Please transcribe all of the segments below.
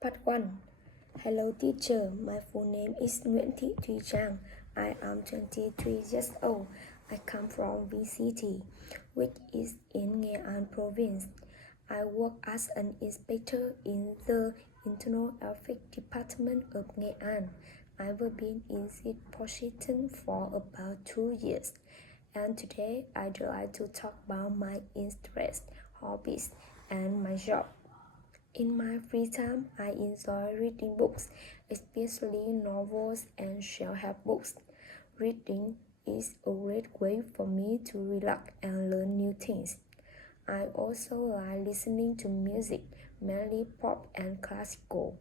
Part 1. Hello teacher, my full name is Nguyễn Trang. I am 23 years old. I come from VCT, which is in Nghệ An province. I work as an inspector in the Internal Affairs Department of Nghệ An. I've been in this position for about 2 years, and today I'd like to talk about my interests, hobbies, and my job. In my free time, I enjoy reading books, especially novels and self-help books. Reading is a great way for me to relax and learn new things. I also like listening to music, mainly pop and classical,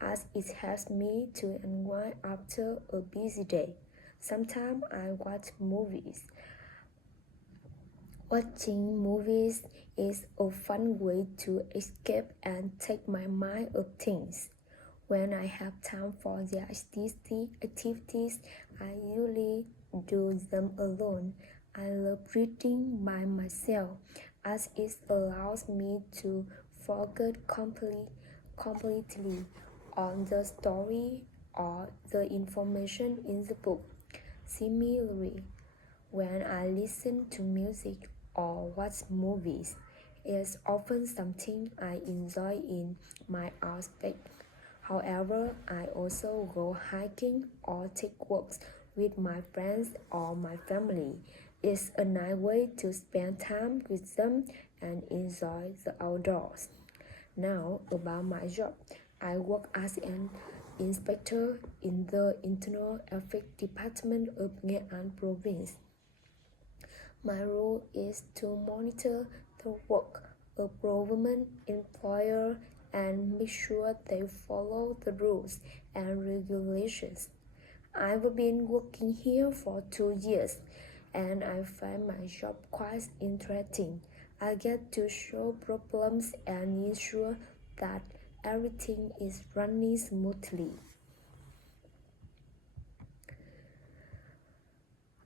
as it helps me to unwind after a busy day. Sometimes I watch movies. Watching movies is a fun way to escape and take my mind off things. When I have time for the activities, I usually do them alone. I love reading by myself, as it allows me to focus completely on the story or the information in the book. Similarly, when I listen to music or watch movies, it's often something I enjoy in my aspect. However, I also go hiking or take walks with my friends or my family. It's a nice way to spend time with them and enjoy the outdoors. Now, about my job. I work as an inspector in the Internal Affairs Department of Nghệ An province. My role is to monitor the work of government employers and make sure they follow the rules and regulations. I've been working here for 2 years, and I find my job quite interesting. I get to solve problems and ensure that everything is running smoothly.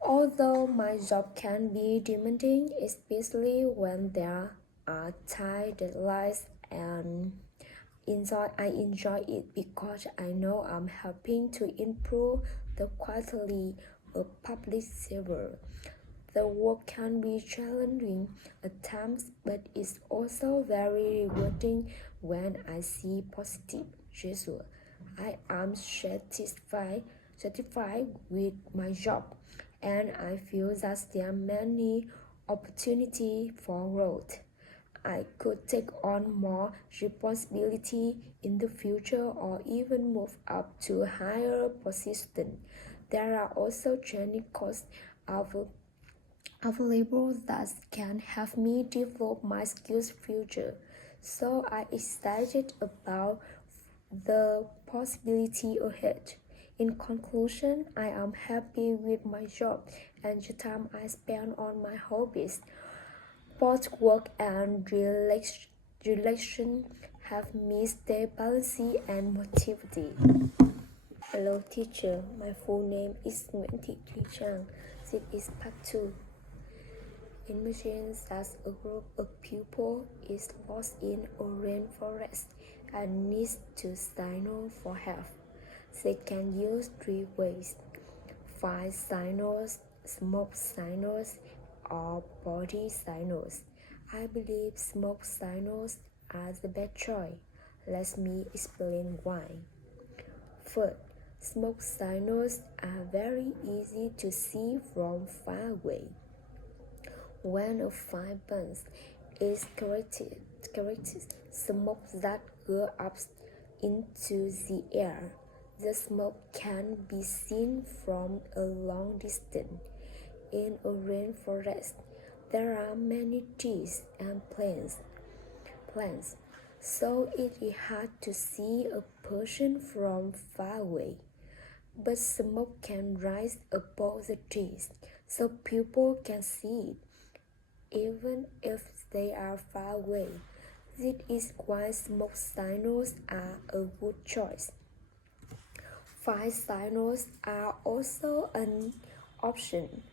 Although my job can be demanding, especially when there are tight deadlines, and I enjoy it because I know I'm helping to improve the quality of public service. The work can be challenging at times, but it's also very rewarding when I see positive results. I am satisfied with my job, and I feel that there are many opportunities for growth. I could take on more responsibility in the future or even move up to a higher position. There are also training courses available that can help me develop my skills future. So I'm excited about the possibility ahead. In conclusion, I am happy with my job and the time I spend on my hobbies. Both work and relaxation have me stay balanced and motivated. Hello teacher, my full name is Nguyễn Trang. This is part 2. Imagine that a group of people is lost in a rainforest and needs to signal for help. They can use 3 ways: fire signals, smoke signals, or body signals. I believe smoke signals are the best choice. Let me explain why. First, smoke signals are very easy to see from far away. When a fire burns, it creates smoke that goes up into the air. The smoke can be seen from a long distance. In a rainforest, there are many trees and plants, so it is hard to see a person from far away. But smoke can rise above the trees, so people can see it, even if they are far away. This is why smoke signals are a good choice. Fire signals are also an option,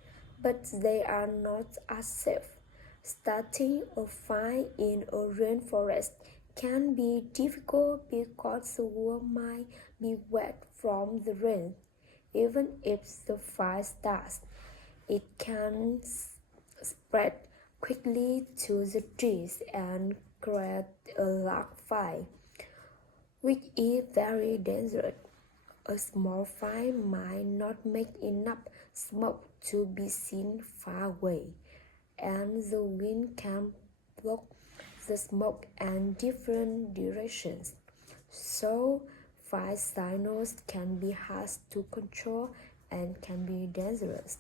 but they are not as safe. Starting a fire in a rainforest can be difficult because the wall might be wet from the rain. Even if the fire starts, it can spread quickly to the trees and create a large fire, which is very dangerous. A small fire might not make enough smoke to be seen far away, and the wind can blow the smoke in different directions. So, fire signals can be hard to control and can be dangerous.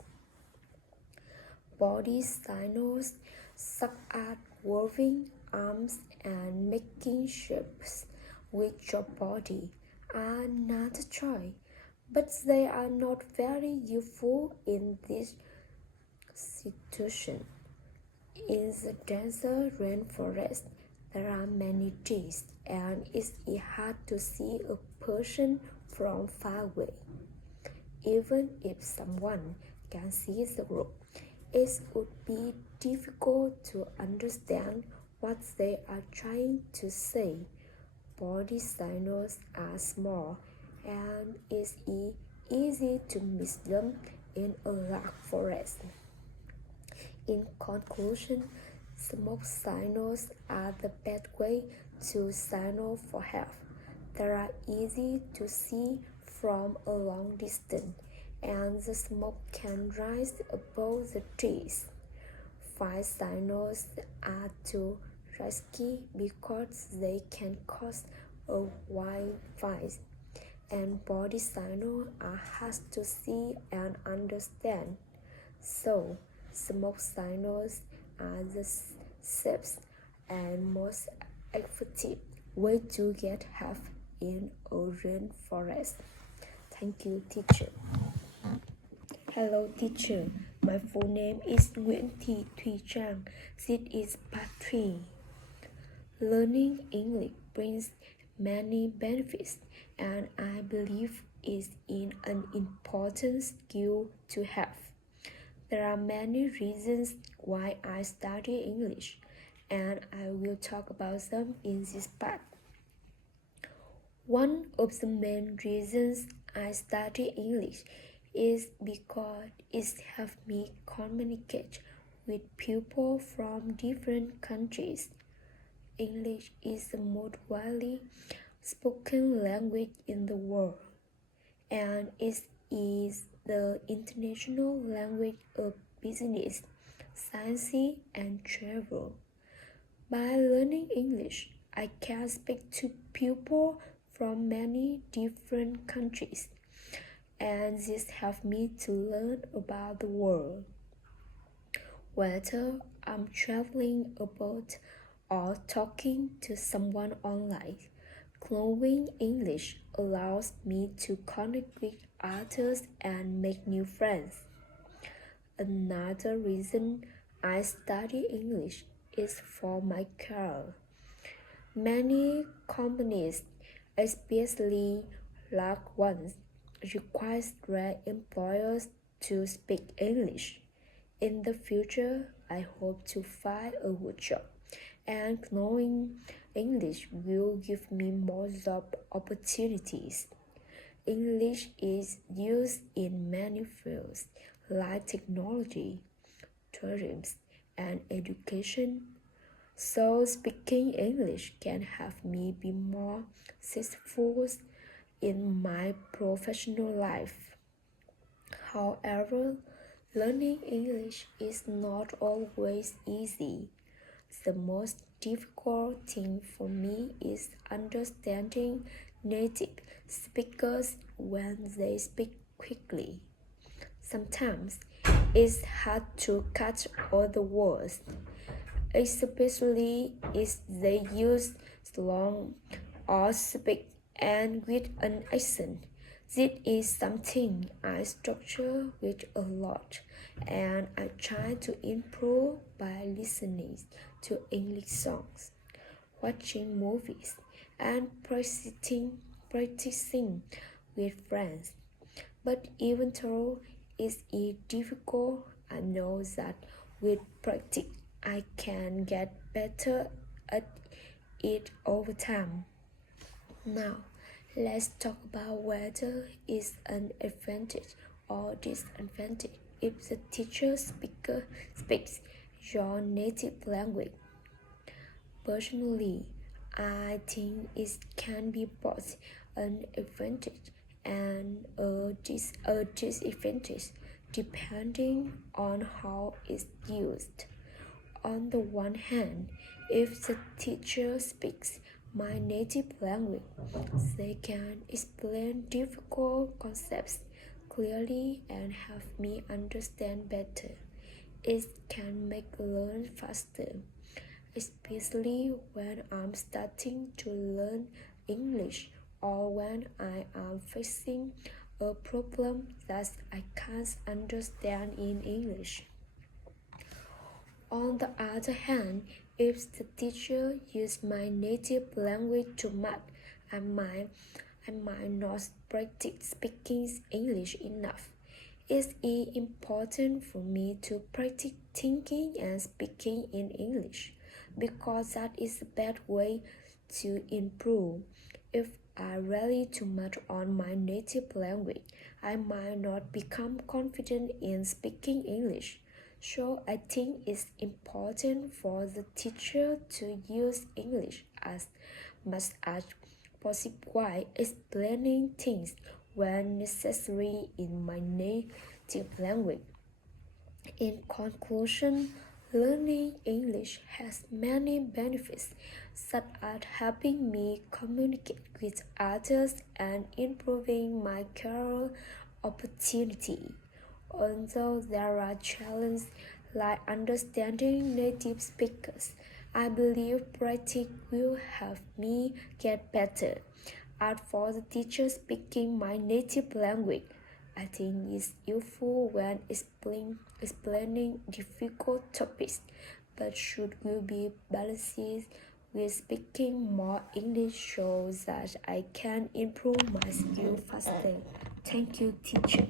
Body signals, such as waving arms and making shapes with your body, are not a choice, but they are not very useful in this situation. In the denser rainforest, there are many trees, and it's hard to see a person from far away. Even if someone can see the group, it would be difficult to understand what they are trying to say. Body signals are small, and it's easy to miss them in a large forest. In conclusion, smoke signals are the best way to signal for help. They are easy to see from a long distance, and the smoke can rise above the trees. Fire signals are too risky because they can cause a wildfire, and body signals are hard to see and understand. So, smoke signals are the safest and most effective way to get help in a rainforest. Thank you, teacher. Hello, teacher. My full name is Nguyễn Thuỳ Trang. This is part 3. Learning English brings many benefits, and I believe it's an important skill to have. There are many reasons why I study English, and I will talk about them in this part. One of the main reasons I study English is because it helps me communicate with people from different countries. English is the most widely spoken language in the world, and it is the international language of business, science, and travel. By learning English, I can speak to people from many different countries, and this helps me to learn about the world. Whether I'm traveling abroad or talking to someone online, knowing English allows me to connect with others and make new friends. Another reason I study English is for my career. Many companies, especially large ones, require their employers to speak English. In the future, I hope to find a good job, and knowing English will give me more job opportunities. English is used in many fields like technology, tourism, and education. So speaking English can help me be more successful in my professional life. However, learning English is not always easy. The most difficult thing for me is understanding native speakers when they speak quickly. Sometimes it's hard to catch all the words, especially if they use slang or speak and with an accent. This is something I struggle with a lot, and I try to improve by listening to English songs, watching movies, and practicing with friends. But even though it is difficult, I know that with practice I can get better at it over time. Now, let's talk about whether it's an advantage or disadvantage if the teacher speaks your native language. Personally, I think it can be both an advantage and a disadvantage depending on how it's used. On the one hand, if the teacher speaks my native language, they can explain difficult concepts clearly and help me understand better. It can make learn faster, especially when I'm starting to learn English or when I am facing a problem that I can't understand in English. On the other hand, if the teacher uses my native language too much, I might not practice speaking English enough. It is important for me to practice thinking and speaking in English because that is the best way to improve. If I rely too much on my native language, I might not become confident in speaking English. So I think it's important for the teacher to use English as much as possible while explaining things when necessary in my native language. In conclusion, learning English has many benefits, such as helping me communicate with others and improving my career opportunity. Although there are challenges like understanding native speakers, I believe practice will help me get better. As for the teacher speaking my native language, I think it's useful when explaining difficult topics, but should will be balanced with speaking more English so that I can improve my skill faster. Thank you, teacher.